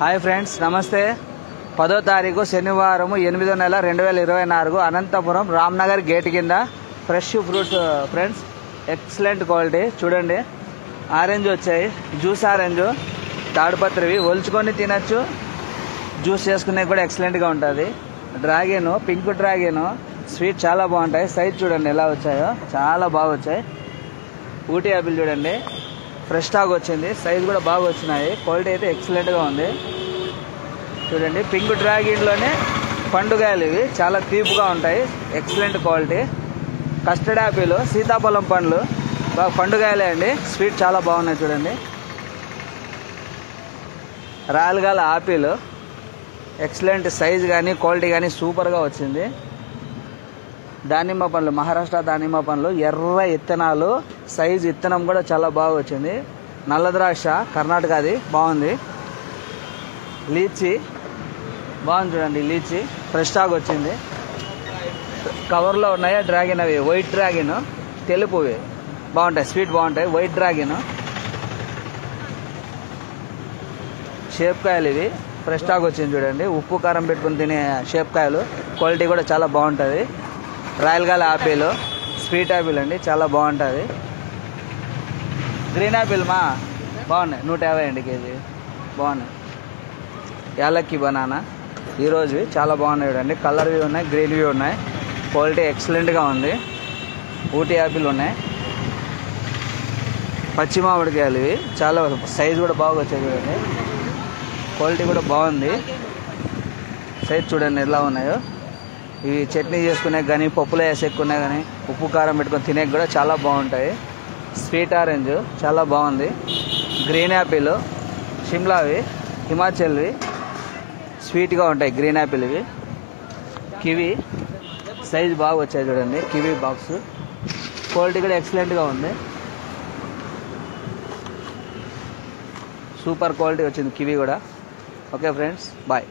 Hi friends, నమస్తే. 10వ తారీఖు శనివారం 8వ నెల 2024 అనంతపురం రామ్నగర్ గేట్ కింద fresh fruits friends. Excellent quality చూడండి. ఆరెంజ్ వచ్చాయి, జ్యూస్ ఆరెంజ్, తాడుపత్రివి ఒలుచుకొని తినచ్చు, జ్యూస్ చేసుకునే కూడా ఎక్సలెంట్గా ఉంటుంది. డ్రాగన్, పింక్ డ్రాగన్ స్వీట్ చాలా బాగుంటాయి. సైజ్ చూడండి ఎలా వచ్చాయో, చాలా బాగా వచ్చాయి. ఊటీ యాపిల్ చూడండి, ఫ్రెష్ స్టాక్ వచ్చింది, సైజ్ కూడా బాగా వచ్చినాయి. క్వాలిటీ అయితే ఎక్సలెంట్గా ఉంది చూడండి. పింక్ డ్రాగన్లోనే పండుగాయలు ఇవి చాలా తీపుగా ఉంటాయి, ఎక్సలెంట్ క్వాలిటీ. కస్టర్డ్ యాపిల్, సీతాఫలం పండ్లు బాగా పండుగాయలే అండి, స్వీట్ చాలా బాగున్నాయి చూడండి. రాయలగాల ఆపిల్ ఎక్సలెంట్, సైజ్ కానీ క్వాలిటీ కానీ సూపర్గా వచ్చింది. దానిమ్మ పండ్లు, మహారాష్ట్ర దానిమ్మ పండ్లు, ఎర్ర ఇత్తనాలు, సైజ్ ఇత్తనం కూడా చాలా బాగా వచ్చింది. నల్ల ద్రాక్ష కర్ణాటకది బాగుంది. లీచీ బాగుంది చూడండి, లీచీ ఫ్రెష్ స్టాక్ వచ్చింది. కవర్లో ఉన్నాయి డ్రాగన్, అవి వైట్ డ్రాగన్, తెలుపువి బాగుంటాయి, స్వీట్ బాగుంటాయి. వైట్ డ్రాగన్, షేప్ కాయలు ఇవి ఫ్రెష్ స్టాక్ వచ్చింది చూడండి. ఉప్పు కారం పెట్టుకుని తినే షేప్ కాయలు, క్వాలిటీ కూడా చాలా బాగుంటుంది. రాయలగాల ఆపిల్, స్వీట్ యాపిల్ అండి, చాలా బాగుంటుంది. గ్రీన్ యాపిల్ బాగున్నాయి, 150 అండి కేజీ, బాగున్నాయి. యాలక్కి బనానా ఈరోజువి చాలా బాగున్నాయి చూడండి. కలర్వి ఉన్నాయి, గ్రీన్వి ఉన్నాయి, క్వాలిటీ ఎక్సలెంట్గా ఉంది. ఊటీ యాపిల్ ఉన్నాయి. పచ్చి మామిడికాయలు ఇవి చాలా సైజు కూడా బాగా వచ్చాయి చూడండి, క్వాలిటీ కూడా బాగుంది. సైజ్ చూడండి ఎలా ఉన్నాయో. ఇవి చట్నీ చేసుకునే కానీ, పప్పులో వేసేక్కునే కానీ, ఉప్పు కారం పెట్టుకొని తినే కూడా చాలా బాగుంటాయి. స్వీట్ ఆరెంజ్ చాలా బాగుంది. గ్రీన్ యాపిల్, షిమ్లావి, హిమాచల్వి స్వీట్గా ఉంటాయి గ్రీన్ యాపిల్ ఇవి. కివి సైజ్ బాగా వచ్చాయి చూడండి, కివి బాక్స్ క్వాలిటీ కూడా ఎక్సలెంట్గా ఉంది, సూపర్ క్వాలిటీ వచ్చింది కివి కూడా. Okay friends, bye.